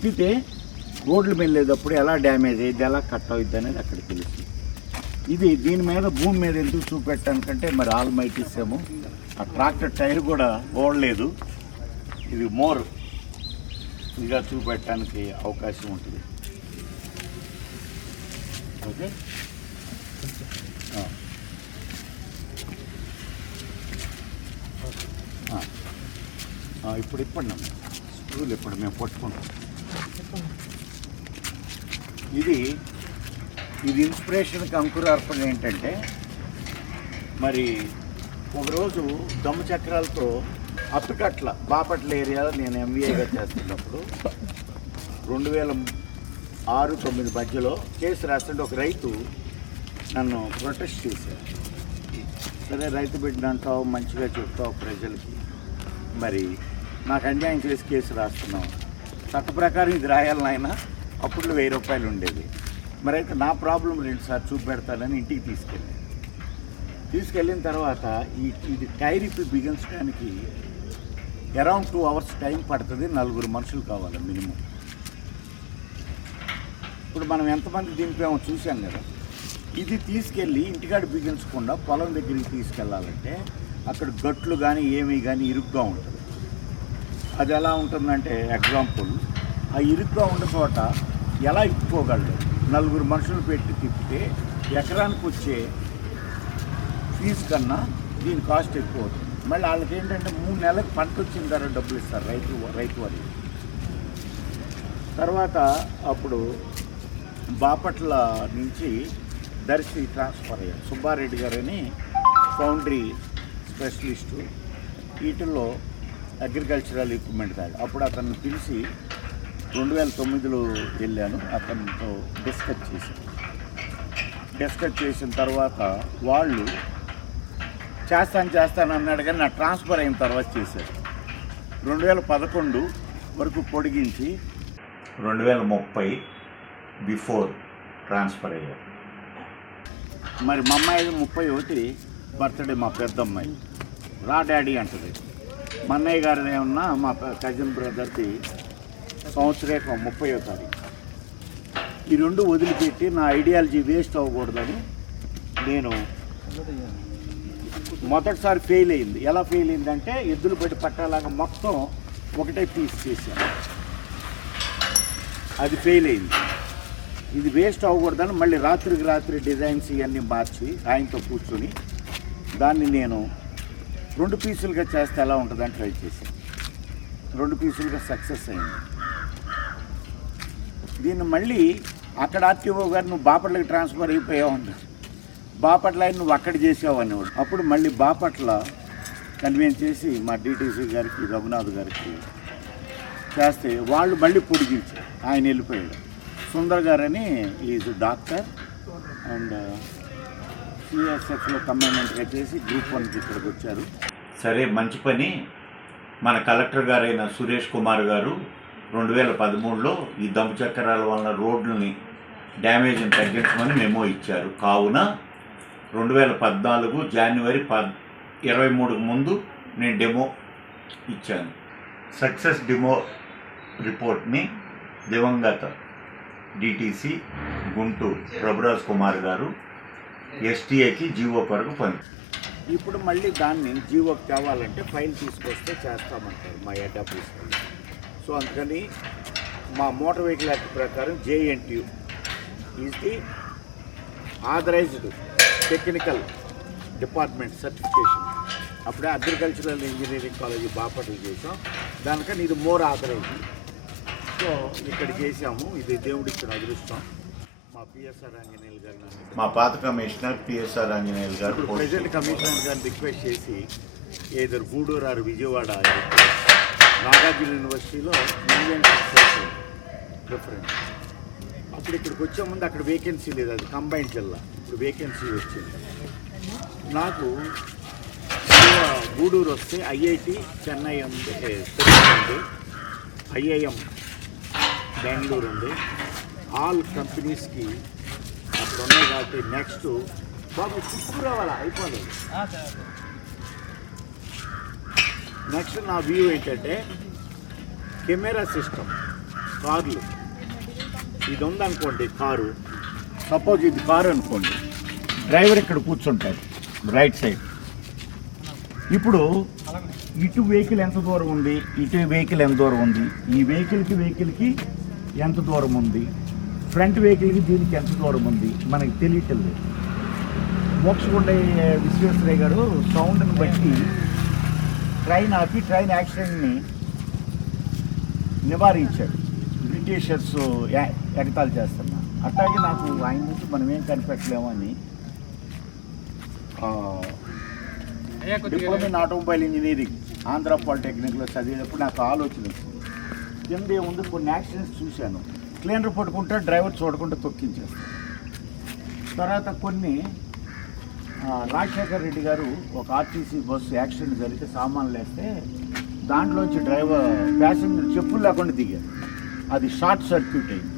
తిప్పితే రోడ్లు వెళ్ళేటప్పుడు ఎలా డ్యామేజ్ అయ్యింది, ఎలా కట్ అవుద్ది అనేది అక్కడ తెలుసు. ఇది దీని మీద భూమి మీద ఎందుకు చూపెట్టానికంటే మరి ఆల్ మైటీస్ ఏమో ఆ ట్రాక్టర్ టైర్ కూడా ఓడలేదు, ఇది మోర్ ఇదిగా చూపెట్టడానికి అవకాశం ఉంటుంది. ఓకే, ఇప్పుడు ఇప్పండి అమ్మ, స్క్రూలు ఇప్పుడు మేము పట్టుకుంటాం. ఇది ఇన్స్పిరేషన్కి అంకురార్పణ ఏంటంటే, మరి ఒకరోజు దమ్ము చక్రాలతో అప్పికట్ల బాపట్ల ఏరియాలో నేను ఎంబీఏగా చేస్తున్నప్పుడు 2006-09 మధ్యలో కేసు రాస్తుంటే ఒక రైతు నన్ను ప్రొటెస్ట్ చేశారు. సరే రైతు బిడ్డ అంటావు, మంచిగా చెప్తావు ప్రజలకి, మరి నాకు అన్యాయం చేసి కేసు రాస్తున్నావు, చట్ట ప్రకారం ఇది రాయాలని ఆయన అప్పుడు 1000 రూపాయలు ఉండేది. మరి అయితే నా ప్రాబ్లం 2 సార్లు చూపెడతానని ఇంటికి తీసుకెళ్ళిన తర్వాత ఇది టైర్ ఇప్పి బిగించడానికి అరౌండ్ 2 hours టైం పడుతుంది. 4 మనుషులు కావాలి మినిమం. ఇప్పుడు మనం ఎంతమంది దింపామో చూసాం కదా. ఇది తీసుకెళ్ళి ఇంటికాడ బిగించకుండా పొలం దగ్గరికి తీసుకెళ్ళాలంటే అక్కడ గట్లు కానీ ఏమీ కానీ ఇరుగ్గా ఉంటుంది. అది ఎలా ఉంటుందంటే, ఎగ్జాంపుల్, ఆ ఇరుగ్గా ఉన్న చోట ఎలా ఇప్పుకోగలడు? 4 మనుషులు పెట్టి తిప్పితే ఎకరానికి వచ్చే ఫీజు కన్నా దీని కాస్ట్ ఎక్కువ అవుతుంది. మళ్ళీ వాళ్ళకి ఏంటంటే 3 నెలలకు పంట వచ్చిన తర్వాత డబ్బులు ఇస్తారు రైతు వారికి. తర్వాత అప్పుడు బాపట్ల నుంచి దర్శి ట్రాన్స్ఫర్ అయ్యారు. సుబ్బారెడ్డి గారని ఫౌండరీ స్పెషలిస్టు, వీటిల్లో అగ్రికల్చరల్ ఎక్విప్మెంట్ కాదు. అప్పుడు అతన్ని పిలిచి 2009లో వెళ్ళాను, అతనితో డిస్కస్ చేసిన తర్వాత వాళ్ళు చేస్తాను అన్నాడు, కానీ నా ట్రాన్స్ఫర్ అయిన తర్వాత చేశారు. 2011 వరకు పొడిగించి 2030 బిఫోర్ ట్రాన్స్ఫర్ అయ్యారు. మరి మా అమ్మాయి 31 బర్త్డే, మా పెద్దమ్మాయి రా డాడీ అంటుంది. మా అన్నయ్య గారిది ఏమన్నా మా కజిన్ బ్రదర్ది సంవత్సరేకం 30వ తారీఖు. ఈ 2 వదిలిపెట్టి నా ఐడియాలజీ వేస్ట్ అవ్వకూడదని నేను మొదటిసారి ఫెయిల్ అయింది. ఎలా ఫెయిల్ అయిందంటే, ఎద్దులు పెట్టి పట్టాలాగా మొత్తం ఒకటే పీస్ చేశాను, అది ఫెయిల్ అయింది. ఇది వేస్ట్ అవ్వకూడదని మళ్ళీ రాత్రికి రాత్రి డిజైన్స్ ఇవన్నీ మార్చి ఆయనతో కూర్చొని దాన్ని నేను 2 పీసులుగా చేస్తే ఎలా ఉంటుందని ట్రై చేశాను. 2 పీసులుగా సక్సెస్ అయింది. దీన్ని మళ్ళీ అక్కడ ఆర్టీఓ గారు నువ్వు బాపట్లకి ట్రాన్స్ఫర్ అయిపోయావు అన్నారు. బాపట్ల నువ్వు అక్కడ చేసావు అనేవాడు. అప్పుడు మళ్ళీ బాపట్ల కన్వీన్స్ చేసి మా డిటీసీ గారికి, రఘునాథ్ గారికి చేస్తే వాళ్ళు మళ్ళీ పొడిగించారు. ఆయన వెళ్ళిపోయాడు. సుందర్ గారని ఈజ్ డాక్టర్ అండ్ సిఎస్ఎఫ్లో కమాండెంట్గా చేసి గ్రూప్ 1కి ఇక్కడికి వచ్చారు. సరే, మంచి పని. మన కలెక్టర్ గారైన సురేష్ కుమార్ గారు 2013లో ఈ దమ్ము చక్రాల వలన రోడ్లని డ్యామేజ్ని తగ్గించమని మెమో ఇచ్చారు. కావున 2014 జనవరి 23కు ముందు నేను డెమో ఇచ్చాను. సక్సెస్ డెమో రిపోర్ట్ని దివంగత డిటీసీ గుంటూరు ప్రభురాజ్ కుమార్ గారు ఎస్టీఏకి జీవో కొరకు ఇప్పుడు మళ్ళీ దాన్ని జీవోకి తేవాలంటే ఫైల్ తీసుకొస్తే చేస్తామంటారు మా హెడ్ ఆఫీస్. సో అందుకని మా మోటార్ వెహికల్ యాక్ట్ ప్రకారం JNTU is the authorised technical department certification. అప్పుడే అగ్రికల్చరల్ ఇంజనీరింగ్ కాలేజీ బాపట్ల చేసాం, దానికని ఇది మోర్ ఆథరైజ్డ్. సో ఇక్కడ చేసాము. ఇది దేవుడిచ్చిన అదృష్టం. మా పిఎస్ఆర్ ఆంజనేయులు గారు, మా పాత కమిషనర్ పిఎస్ఆర్ ఆంజనేయులు గారు ప్రెసిడెంట్ కమిషనర్ గారిని రిక్వెస్ట్ చేసి ఏదో గూడూరు ఆరు విజయవాడ నాగార్జున యూనివర్సిటీలో ఇండియన్ ప్రిఫరెన్స్. అప్పుడు ఇక్కడికి వచ్చే ముందు అక్కడ వేకెన్సీ లేదు, అది కంబైన్డ్ జిల్లా. ఇప్పుడు వేకెన్సీ వచ్చింది. నాకు గూడూరు వస్తే ఐఐటి చెన్నై ఉంది, IIM బెంగళూరు ఉంది. ఆల్ కంపెనీస్కి అక్కడ ఉన్నాయి కాబట్టి నెక్స్ట్ బాబు తీసుకురావాలా అయిపోలేదు. నెక్స్ట్ నా వ్యూ ఏంటంటే కెమెరా సిస్టమ్ కార్లు, ఇది ఉందనుకోండి కారు, సపోజ్ ఇది కారు అనుకోండి, డ్రైవర్ ఇక్కడ కూర్చుంటారు రైట్ సైడ్. ఇప్పుడు ఇటు వెహికల్ ఎంత దూరం ఉంది, ఇటు వెహికల్ ఎంత దూరం ఉంది, ఈ వెహికల్కి ఎంత దూరం ఉంది, ఫ్రంట్ వెహికల్కి దీనికి ఎంత దూరం ఉంది మనకి తెలియటం. మోక్షగుండ విశ్వేశ్వరయ్య గారు సౌండ్ని బట్టి ట్రైన్ ఆపి ట్రైన్ యాక్సిడెంట్ని నివారించాడు. బ్రిటిషర్స్ ఎగతాళి చేస్తున్నా. అట్లాగే నాకు ఆయన నుంచి మనం ఏం కనిపెట్టలేమని diploma in automobile engineering Andhra పాలిటెక్నిక్లో చదివేటప్పుడు నాకు ఆలోచన వచ్చింది. కింద ఏముంది, కొన్ని యాక్సిడెంట్స్ చూశాను. క్లీనర్ పట్టుకుంటే డ్రైవర్ చూడకుండా తొక్కించేస్తాను. తర్వాత కొన్ని రాజశేఖర్ రెడ్డి గారు ఒక ఆర్టీసీ బస్సు యాక్సిడెంట్ జరిగితే సామాన్లు వేస్తే దాంట్లోంచి డ్రైవర్ ప్యాసింజర్ చెప్పులు లేకుండా దిగారు. అది షార్ట్ సర్క్యూట్ అయింది.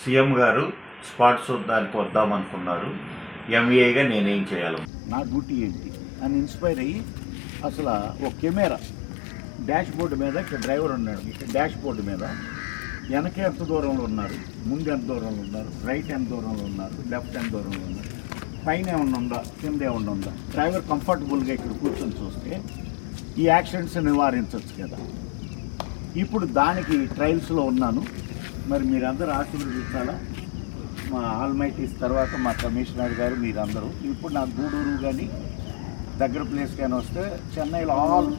సీఎం గారు స్పాట్ చూడడానికి వద్దామనుకున్నారు. ఎంఈఏగా నేనేం చేయాలి, నా డ్యూటీ ఏంటి అని ఇన్స్పైర్ అయ్యి అసలు ఒక కెమెరా డాష్ బోర్డు మీద, ఇక్కడ డ్రైవర్ ఉన్నాడు, ఇక్కడ డాష్ బోర్డు మీద వెనక ఎంత దూరంలో ఉన్నారు, ముందు ఎంత దూరంలో ఉన్నారు, రైట్ ఎంత దూరంలో ఉన్నారు, లెఫ్ట్ ఎంత దూరంలో ఉన్నారు, పైన ఏమన్నా ఉందా, కింద ఏమన్నా ఉందా, డ్రైవర్ కంఫర్టబుల్గా ఇక్కడ కూర్చొని చూస్తే ఈ యాక్సిడెంట్స్ నివారించవచ్చు కదా. ఇప్పుడు దానికి ట్రయల్స్లో ఉన్నాను. మరి మీరందరూ ఆశీర్వదించాలా. మా ఆల్మైటీస్ తర్వాత మా కమిషనర్ గారు, మీరందరూ. ఇప్పుడు నాకు గూడూరు కానీ దగ్గర ప్లేస్ కానీ వస్తే చెన్నైలో ఆల్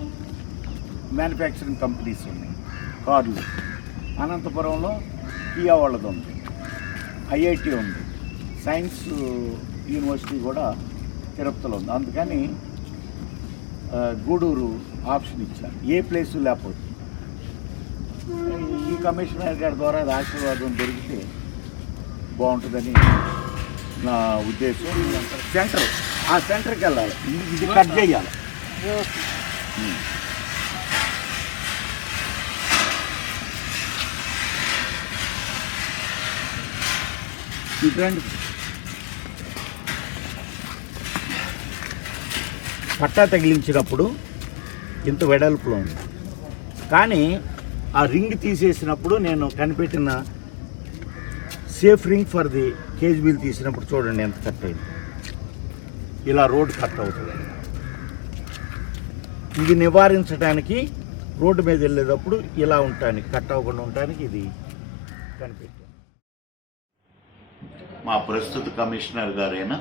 మ్యానుఫ్యాక్చరింగ్ కంపెనీస్ ఉన్నాయి, కార్లు. అనంతపురంలో కియా వాళ్ళది ఉంది, ఐఐటి ఉంది, సైన్స్ యూనివర్సిటీ కూడా తిరుపతిలో ఉంది. అందుకని గూడూరు ఆప్షన్ ఇచ్చాను, ఏ ప్లేసు లేకపోతే. ఈ కమిషనర్ గారి ద్వారా అది ఆశీర్వాదం దొరికితే బాగుంటుందని నా ఉద్దేశం. సెంటర్, ఆ సెంటర్కి వెళ్ళాలి, ఇది కట్ చేయాలి. ఈ ట్రెండ్ పట్టా తగిలించినప్పుడు ఇంత వెడల్పులో ఉంది, కానీ ఆ రింగ్ తీసేసినప్పుడు నేను కనిపెట్టిన safe ring for the cage wheel తీసినప్పుడు చూడండి ఎంత కట్ అయింది. ఇలా రోడ్ కట్ అవుతుంది. ఇది నివారించడానికి రోడ్డు మీద వెళ్ళేటప్పుడు ఇలా ఉండటానికి, కట్ అవ్వకుండా ఉండటానికి ఇది కనిపెట్టాను. మా ప్రస్తుత కమిషనర్ గారైన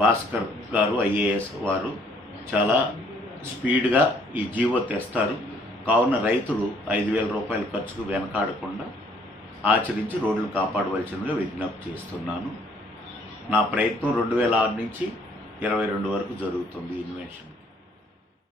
భాస్కర్ గారు ఐఏఎస్ వారు చాలా స్పీడ్గా ఈ జీవో తెస్తారు. కావున రైతులు 5,000 రూపాయల ఖర్చుకు వెనకాడకుండా ఆచరించి రోడ్లు కాపాడవలసిందిగా విజ్ఞప్తి చేస్తున్నాను. నా ప్రయత్నం 2006 నుంచి 22 వరకు జరుగుతుంది ఇన్వెన్షన్.